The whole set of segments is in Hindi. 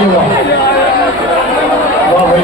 अरे वाह वाह भाई।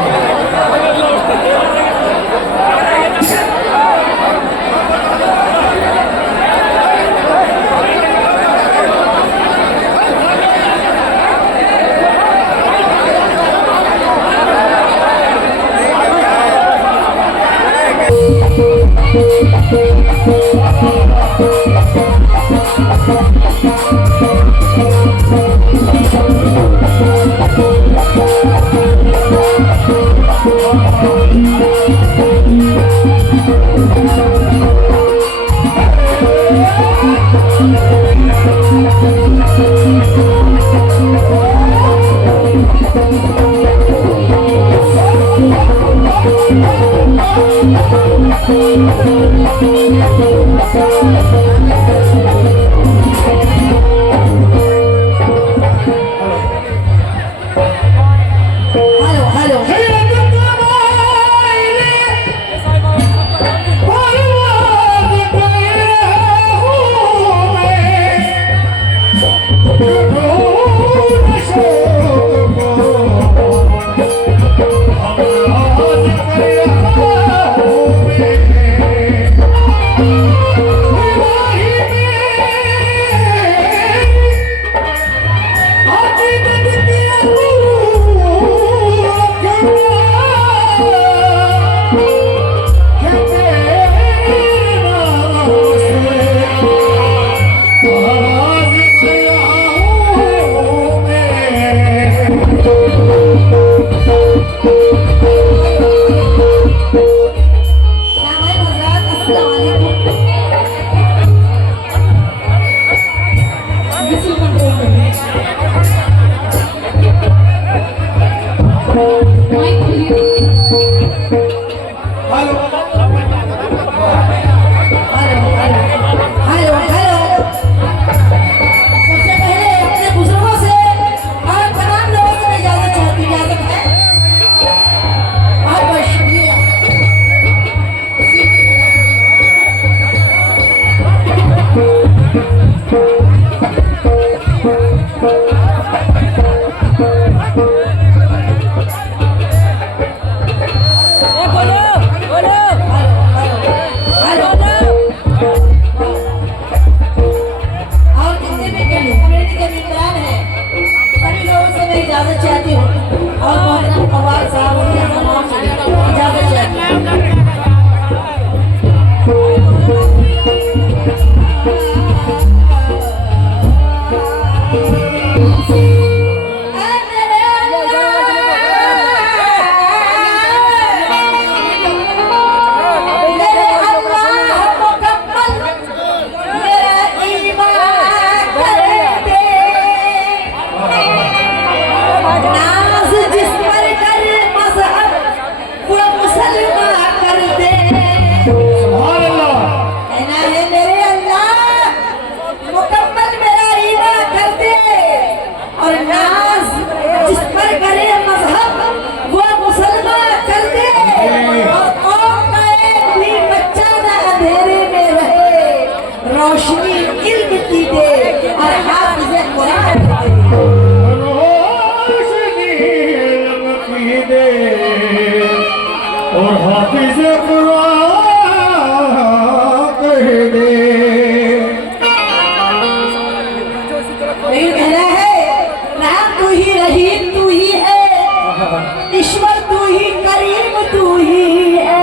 ईश्वर तू ही, करीम तू ही है,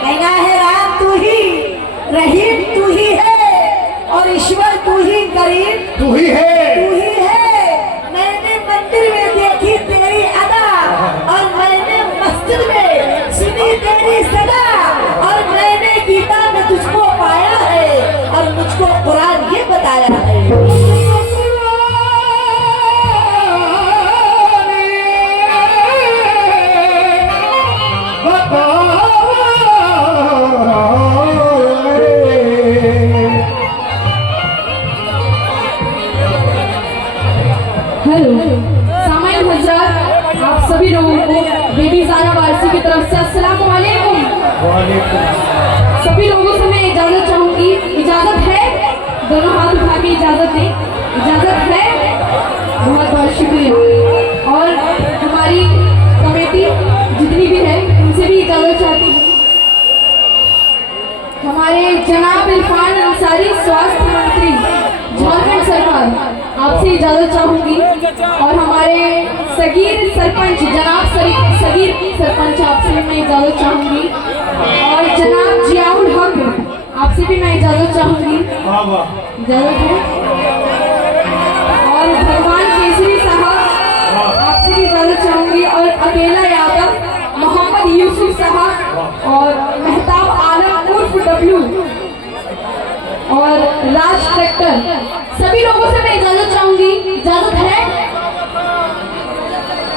कहना है राम तू ही, रहीम तू ही है, और ईश्वर तू ही, करीम तू ही है, तू ही है। मैंने मंदिर में देखी तेरी अदा, और मैंने मस्जिद में सुनी तेरी सदा, और मैंने गीता में तुझको पाया है, और मुझको कुरान ये बताया है। हेलो सामाइन हजरात, आप सभी लोगों को बेबी ज़ारा वारसी की तरफ से अस्सलाम वालेकुम। सभी लोगों से मैं इजाज़त चाहूँगी, इजाज़त है? दोनों हाथ उठा के इजाज़त दें। इजाज़त है? बहुत बहुत शुक्रिया। हमारी कमेटी जितनी भी है उनसे भी इजाजत चाहती हूँ। हमारे जनाब इरफान अंसारी स्वास्थ्य मंत्री झारखंड सरकार आपसे इजाजत चाहूंगी, और हमारे सगीर सरपंच जनाब सगीर सरपंच आपसे भी मैं इजाजत चाहूंगी, और जनाब जियाउल हक आपसे भी मैं इजाजत चाहूंगी। इजाजत है। और भगवान केसरी साहब आपसे भी इजाजत चाहूंगी, और अकेला यादव, मोहम्मद यूसुफ साहब और मेहताब आलम उर्फ डब्लू और राज ट्रैक्टर, सभी लोगों से मैं इजाजत चाहूंगी। इजाजत है।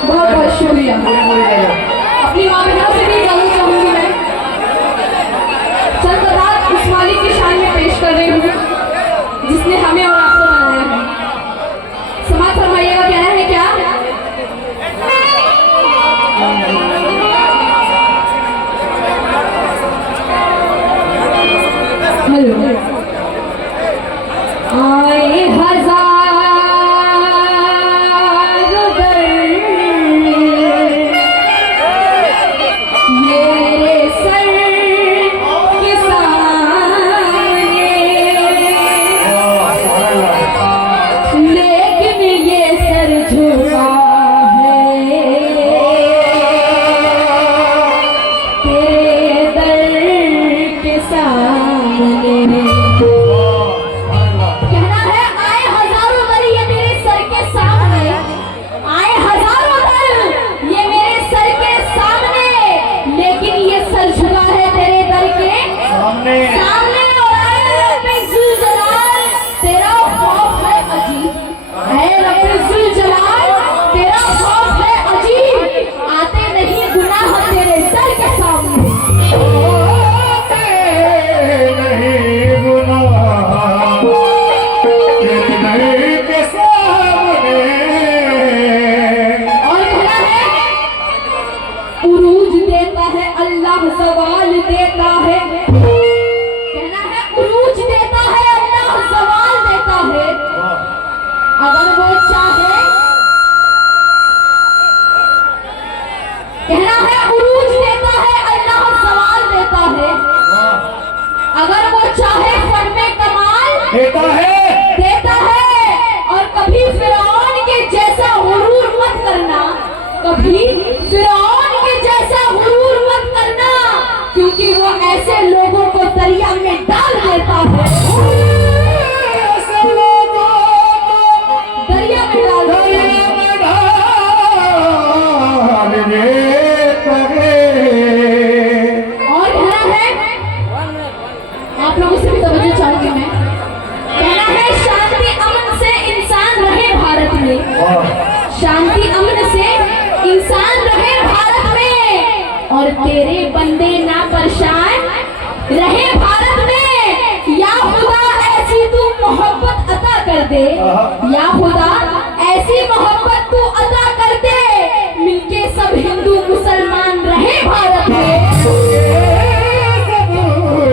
बहुत बहुत शुक्रिया। अपनी माँ बहनों से भी इजाजत चाहूंगी। मैं चंद रात उस मालिक की शान में पेश कर रही हूँ जिसने हमें और आपको बनाया है। समाज फरमाइएगा, कहना है क्या? हेलो। आए हजार दर मेरे सर के सामने, लेकिन ये सर झुका है तेरे दर के सामने। कहना है आए हजारों दर ये मेरे सर के सामने, आए हजारों दर ये मेरे सर के सामने, लेकिन ये सर झुका है तेरे दर के सामने। और आए रब्बे जुल जलाल तेरा खौफ है अजीब, है रब्बे जुल जलाल तेरा खौफ है अजीब, आते नहीं गुनाह तेरे दर के सामने। उरूज देता है अल्लाह सवाल देता है, कहना है उरूज देता है अल्लाह सवाल देता है, अगर वो चाहे, कहना है उरूज देता है अल्लाह सवाल देता है, अगर वो चाहे फर्मे कमाल देता है। और कभी फिरौन के जैसा हुरूर मत करना, कभी फिरौन के जैसा हुरूर मत करना, क्योंकि वो ऐसे लोगों को दरिया में डाल देता है, दरिया में डाल देता है। और कहना है, आप लोगों से भी तवज्जो चाहूंगी मैं, कहना है शांति अमन से इंसान रहे भारत में, शांति अमन से इंसान रहे भारत में, और तेरे बंदे ना परेशान रहे भारत में। या खुदा ऐसी तू मोहब्बत अता कर दे, या खुदा ऐसी मोहब्बत तू अता कर दे, मिलके सब हिंदू मुसलमान रहे भारत में।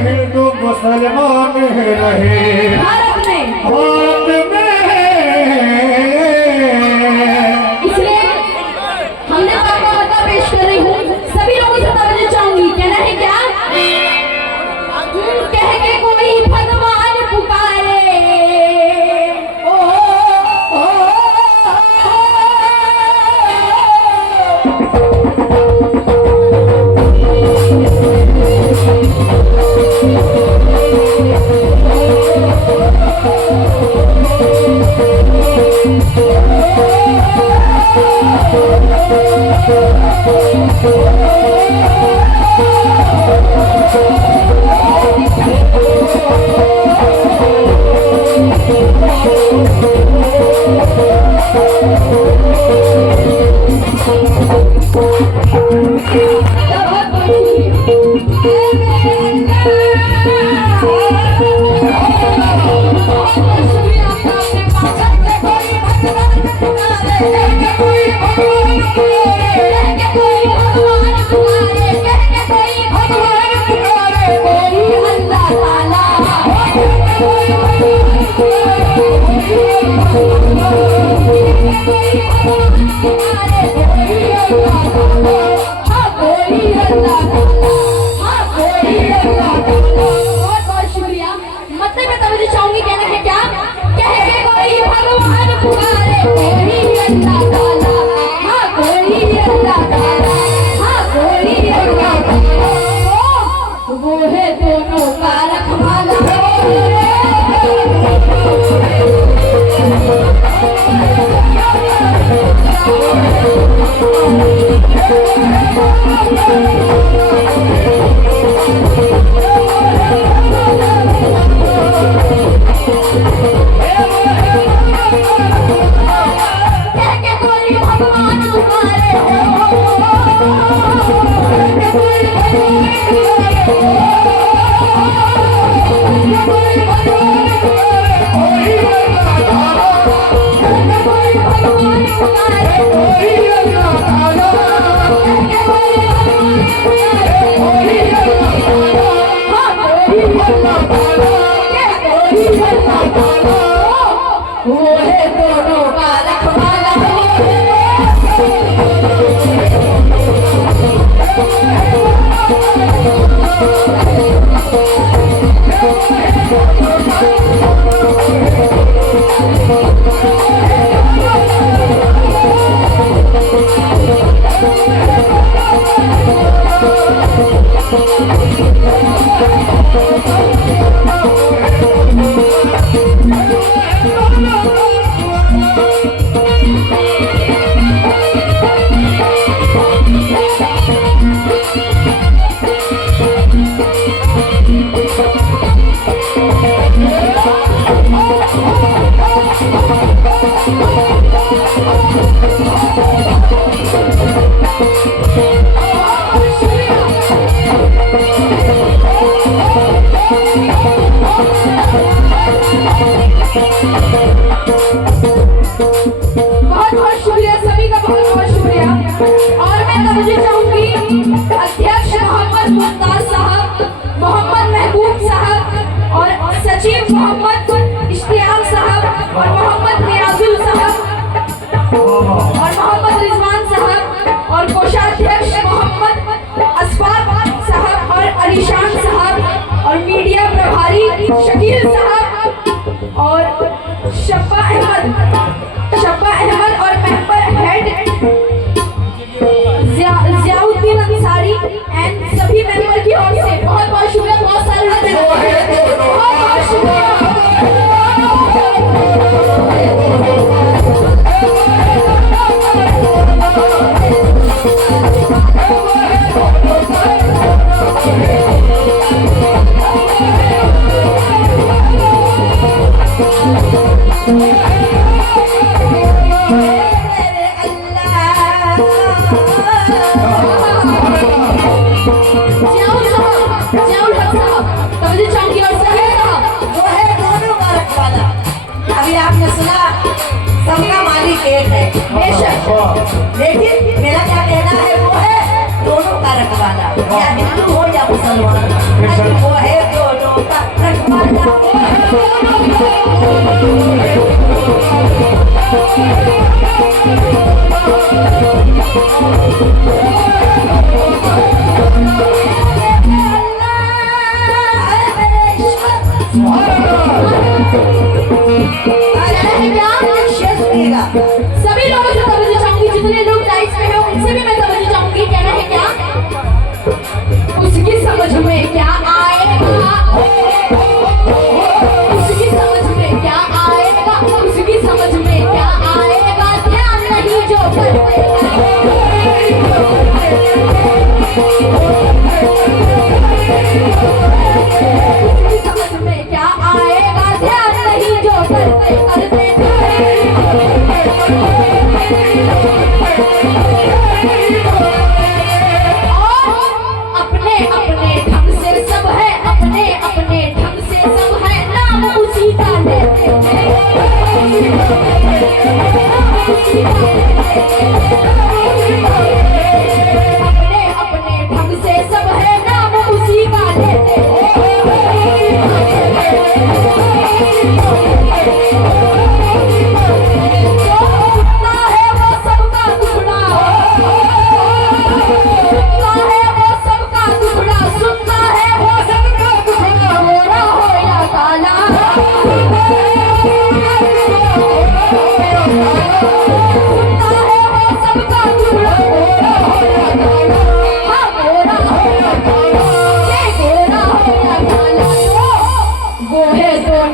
हिंदू मुसलमान रहे भारत में। इसलिए हमने पाक पेश कर रही हूँ, सभी लोगों से तवज्जो चाहूंगी। कहना है क्या? कह के कोई भगवान पुकारे, ओ, ओ, Hare हाँ कोई अल्लाह ताला, हाँ कोई अल्लाह ताला। बहुत बहुत शुक्रिया। मतलब मैं तवज्जो चाहूंगी, कहना है क्या, कह के कोई भगवान पुकारे, कोई अल्लाह ताला, हाँ कोई अल्लाह ताला, हाँ कोई अल्लाह ताला। वो है दोनों का रखवाला। वो है दोनों का रखवाला। बहुत बहुत शुक्रिया, सभी का बहुत बहुत शुक्रिया। और मैं तवज्जो चाहूंगी अध्यक्ष मोहम्मद मुमताज साहब, मोहम्मद महबूब साहब और सचिव मोहम्मद इश्तियाक साहब और मोहम्मद नियाजुल साहब और मोहम्मद रिजवान साहब और कोषाध्यक्ष मोहम्मद असफाक साहब और अलीशान साहब और मीडिया प्रभारी शकील साहब और शब्बा अहमद और member head Ziauddin Ansari and सभी मेंबर की ओर से बहुत बहुत शुक्रिया। बहुत सारे बहुत बहुत शुक्रिया। अभी आपने सुना सबका मालिक एक है बेशक, लेकिन मेरा क्या कहना है, वो है दोनों का रखवाला। या हिंदू हो या मुसलमान, वो है दोनों का रखवाला। सभी लोगों से तवज्जो चाहूंगी, जितने लोग लाइफ में हैं उनसे भी मैं तवज्जो चाहूंगी। कहना है क्या, उसकी समझ में क्या आएगा, उसकी समझ में क्या आएगा, उसकी समझ में क्या आएगा, ध्यान नहीं जो करते उसकी समझ में क्या आएगा, ध्यान नहीं जो करते करते। अपने अपने ढंग से सब है, अपने अपने ढंग से सब है, नाम उसी का लेते हैं। अपने अपने ढंग से सब है, नाम उसी का लेते हैं।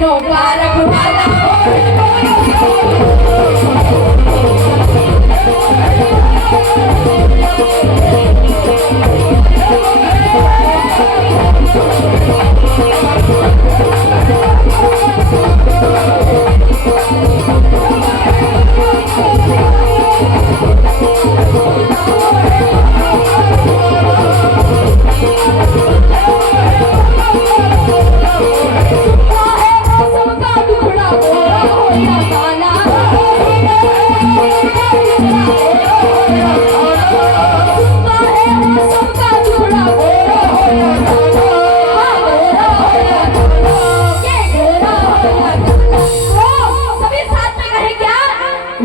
दोनों का रखवाला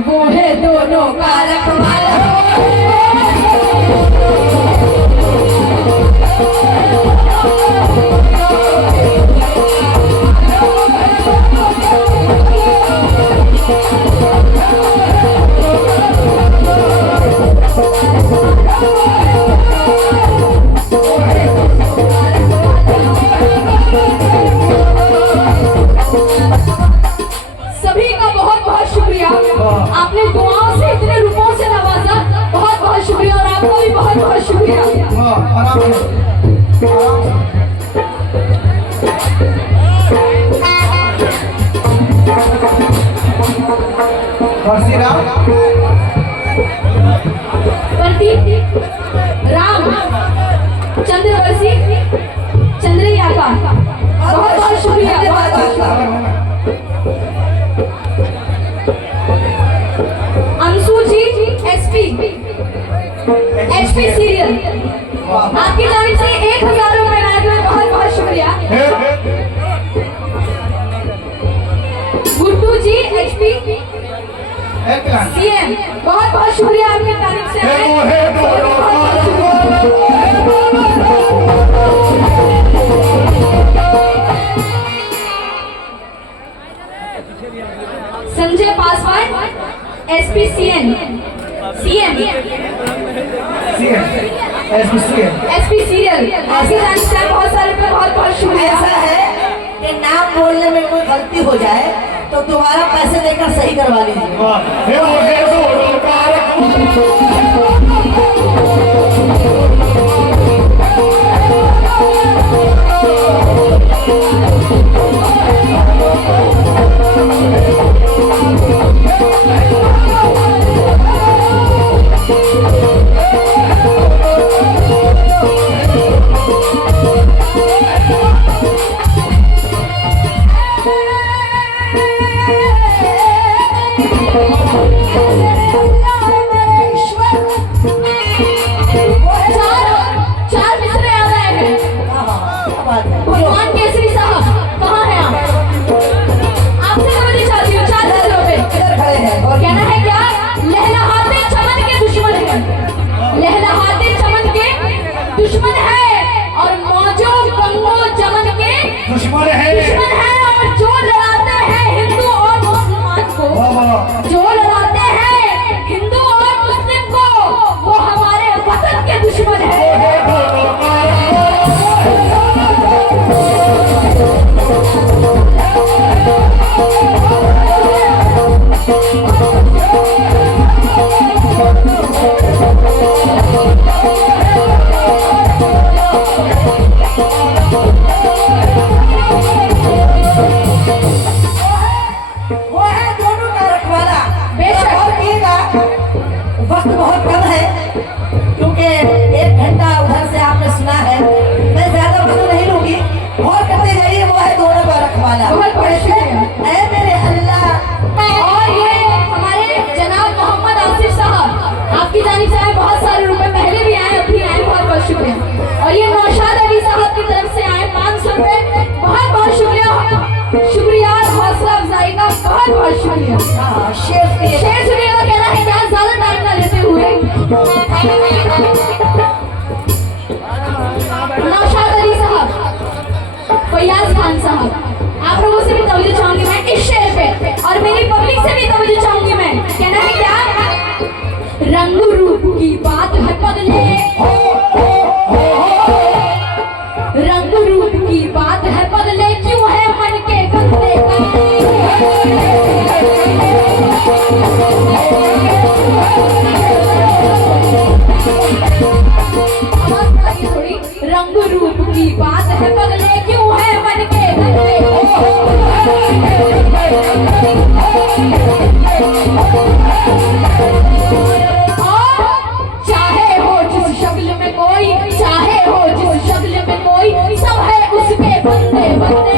वो है दोनों का रखवाला सभी का बहुत बहुत शुक्रिया। आपने दुआओं से इतने रूपों से नवाजा, बहुत बहुत शुक्रिया। और आपका भी बहुत बहुत शुक्रिया। आराम से, प्रदीप राम चंद्रवंशी चंद्रैया का बहुत बहुत शुक्रिया। अंशु जी एचपी सीरियल आपकी जानिब से 1000 रुपए लाए हुए, बहुत बहुत शुक्रिया। गुड्डू जी एचपी सीएम बहुत बहुत शुक्रिया आपकी तारीफ से आए। Sanjay Paswan SP CM SP serial आपकी जानिब से बहुत सारे पे बहुत बहुत शुक्रिया। ऐसा है कि नाम बोलने में कोई गलती हो जाए तो दोबारा पैसे देकर सही करवा लीजिए। चार मिसरे आ रहे हैं। भगवान केसरी साहब कहाँ हैं आप? आपसे समझना चाहती हूँ। 4 मिसरों पे कहना है क्या? लहलहाते चमन के दुश्मन है, लहलहाते चमन के दुश्मन है और मौजो गंगो चमन के दुश्मन है और जो लड़ाते हैं हिंदू और मुसलमान को, जो लड़ाते हैं हिंदू और मुस्लिम को, वो हमारे वतन के दुश्मन है। वो है दोनों का रखवाला। बेशक। और कीजिएगा, वक्त बहुत कम है क्योंकि 1 घंटा उधर से आपने सुना है, मैं ज्यादा वक्त नहीं लूंगी। और करते जाइए, वो है दोनों का रखवाला। बहुत बड़े शुक्रिया। ऐ मेरे अल्लाह। और ये हमारे जनाब मोहम्मद आसिफ साहब आपकी जानिब से आए, बहुत सारे रुपए पहले भी आए, अभी आए, बहुत बहुत शुक्रिया। और ये नौशाद अली साहब की तरफ से आए 500 रुपए, बहुत बहुत शुक्रिया। शुक्रिया और हौसला अफजाई का बहुत बहुत शुक्रिया। हाँ, शेर सुनिए का कहना है क्या ज्यादा टाइम ना लेते हुए नौशाद अली साहब, फैयाज खान साहब, आप लोगों से भी तवज्जो की बात है पगले क्यों है मन के गंदे चाहे हो जिस शक्ल में कोई चाहे हो जिस शक्ल में कोई सब है उसके बंदे बंदे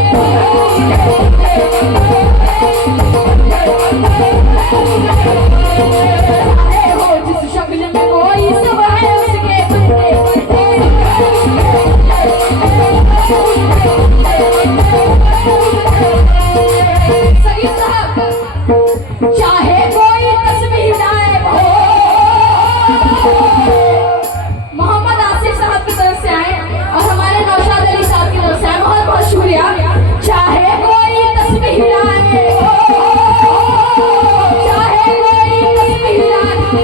चाहे हो जिस शक्ल में कोई सब है उसके बंदे सही साहब चाहे कोई तस्वीर गायब हो मोहम्मद आसिफ साहब की तरफ से आए और हमारे नौशाद अली साहब की तरफ से आए बहुत बहुत शुक्रिया चाहे कोई तस्वीर गायब हो चाहे कोई तस्वीर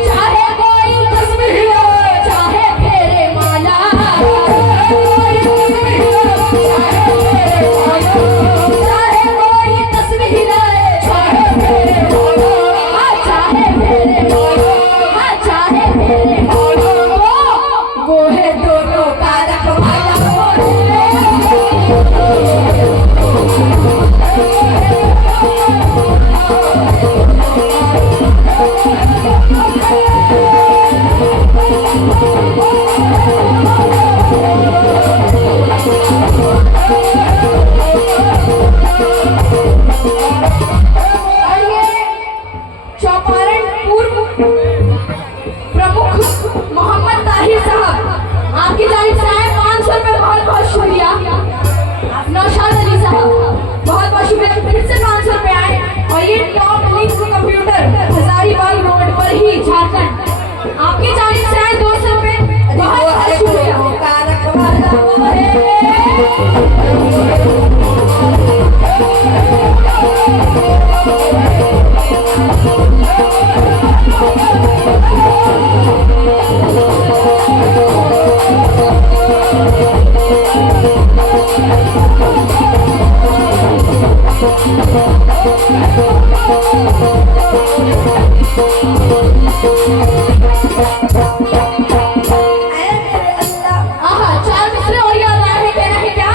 चाहे कोई तस्वीर चाहे फेरे माला चाहे कोई तस्वीर चाहे फेरे माला चाहे फेरे माला चाहे फेरे वो है दोनों का रखवाला और ये चौपारण पूर्व प्रमुख मोहम्मद ताहिर साहब आपकी जानिब से आए 500 रुपए बहुत बहुत शुक्रिया नौशाद अली साहब बहुत बहुत शुक्रिया फिर से 500 रुपए आए और ये top link computer Hazaribagh road पर ही झारखंड आपकी जानिब से आए 200 रुपए बहुत बहुत शुक्रिया आहा 4 मिसरे और याद आ रहे कहना है क्या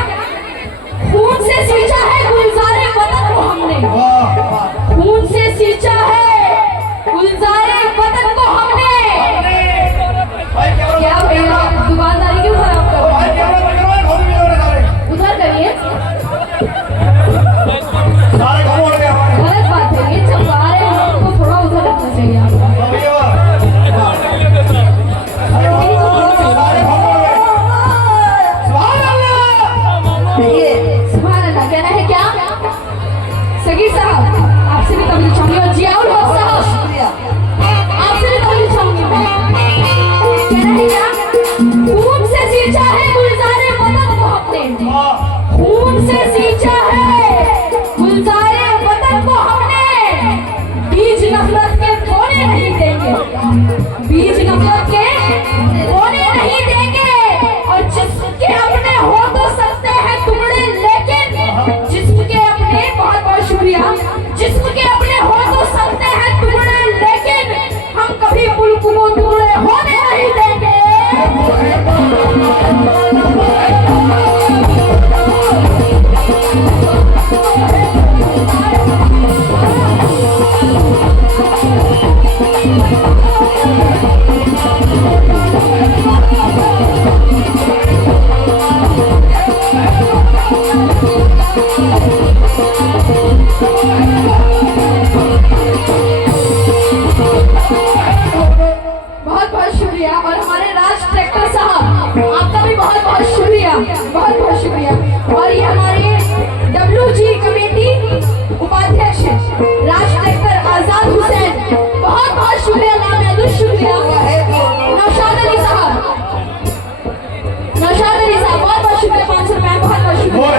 खून से सींचा है गुलजारे वतन को हमने खून से सींचा है गुलजारे वतन को हमने क्या भैया दुकानदारी क्यों खराब कर उधर करिए गलत बात है ये जब आ रहे हैं हमको थोड़ा उधर रखना चाहिए सुभान अल्लाह कहना है क्या सगीर साहब आपसे भी तबलीग चाहूंगी और जियाउल हक साहब आपसे भी तबलीग चाहूंगी मैं कहना है क्या खून से सींचा है गुलजारे वतन को हमने खून से सींचा है गुलजारे वतन को हमने बीज नफरत के बोने नहीं देंगे बीज नफरत के बोने नहीं देंगे और जिसके अपने हो तो सकते हैं टुकड़े लेकिन जिसके अपने बहुत बहुत शुक्रिया जिसके अपने हो तो सकते हैं टुकड़े लेकिन हम कभी मुल्क को टुकड़े होने नहीं देंगे बहुत बहुत शुक्रिया और हमारे राज ट्रैक्टर साहब आपका भी बहुत बहुत शुक्रिया बहुत बहुत शुक्रिया और ये हमारे WG कमेटी उपाध्यक्ष राज ट्रैक्टर आजाद हुसैन बहुत बहुत शुक्रिया नाम शुक्रिया नौशाद अली साहब बहुत बहुत शुक्रिया 500 रुपए बहुत बहुत शुक्रिया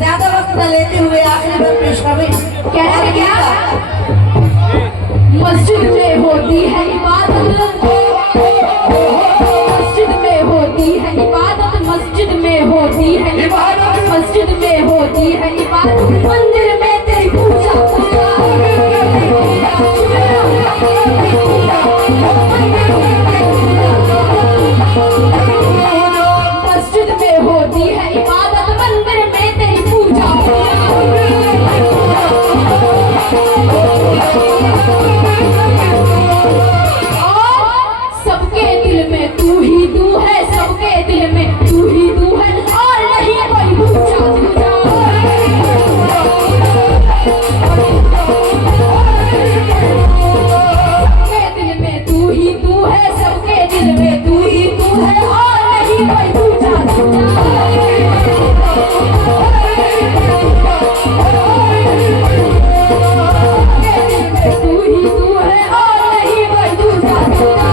ज्यादा वक्त न लेते हुए आखिरी में पेश करें कहना है क्या मस्जिद में होती है इबादत, मस्जिद में होती है इबादत, मस्जिद में होती है इबादत, मस्जिद में होती है इबादत, मंदिर में तेरी पूजा मस्जिद में होती है इबादत, मंदिर में तेरी पूजा। सबके दिल में तू ही तू है, सबके दिल में तू ही तू है, और नहीं कोई दूजा दूजा। सबके दिल में तू ही तू है, सबके दिल में तू ही तू है, और नहीं कोई दूजा दूजा। तू ही तू है और नहीं कोई दूजा दूजा।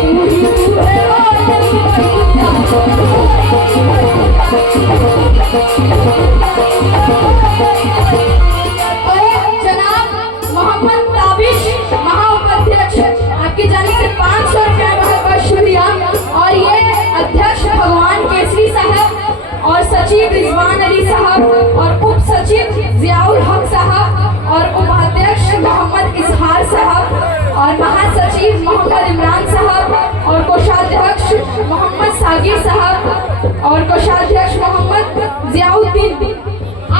तू ही तू है और नहीं कोई जनाब मोहम्मद ताबिश महाउपाध्यक्ष, आपकी जाने से 500 रुपया बहुत बहुत शुक्रिया। और ये अध्यक्ष भगवान केसरी साहब और सचिव रिजवान अली साहब और उप सचिव जियाउल हक साहब और उपाध्यक्ष मोहम्मद इजहार साहब और महासचिव मोहम्मद इमरान साहब और कोषाध्यक्ष मोहम्मद सागिर साहब और कोषाध्यक्ष मोहम्मद जियाउद्दीन।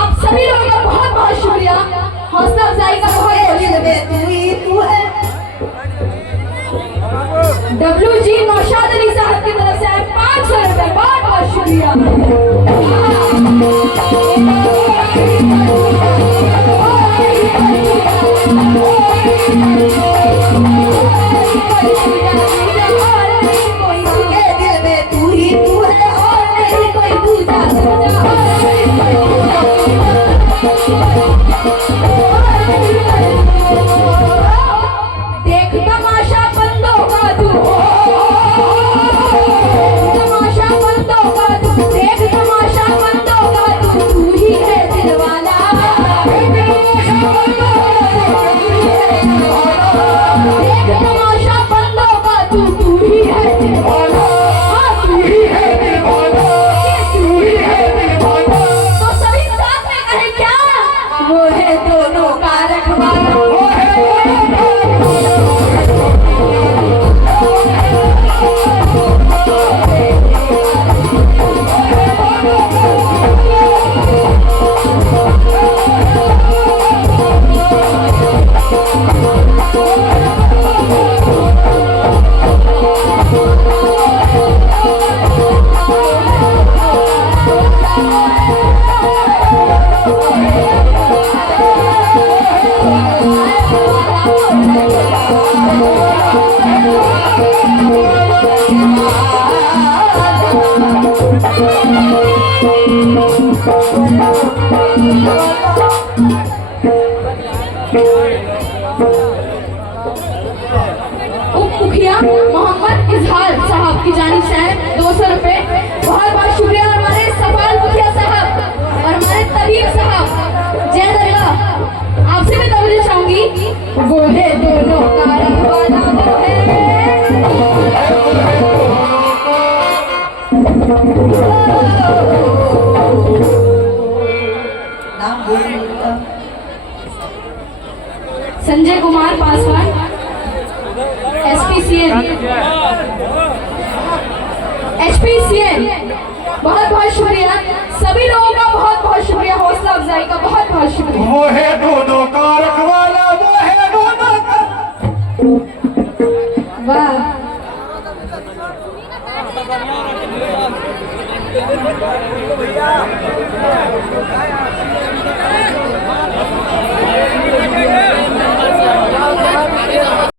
आप सभी लोगों का बहुत बहुत शुक्रिया, हौसला अफजाई का बहुत WG नौशाद अली साहब की तरफ से आए 500 रुपए, बहुत बहुत शुक्रिया। दिल में तू ही तू है और नहीं कोई दूजा दूजा। देख तमाशा बंदों का तू, तमाशा बंदों का तू, देख तमाशा बंदों का तू, तू ही है दिलवाला। देख तमाशा बंदों का तू, तू ही है दिलवाला। तू ही है दिलवाला, तू ही है दिलवाला। तो सभी साथ में कहें क्या, वो है दोनों का रखवाला। उप मुखिया मोहम्मद इजहार साहब की जानिब से 200 रुपए, बहुत बहुत शुक्रिया। और हमारे सफाल मुखिया साहब और हमारे तबीब साहब, जय दरगाह, आपसे मैं तवज्जो चाहूंगी, वो है दोनों का रखवाला, वो है संजय कुमार पासवान, SPCN, HPCN, बहुत बहुत शुक्रिया। सभी लोगों का बहुत बहुत शुक्रिया, हौसला अफजाई का बहुत बहुत शुक्रिया। वो है दोनों का रखवाला, वो है दोनों का। वाह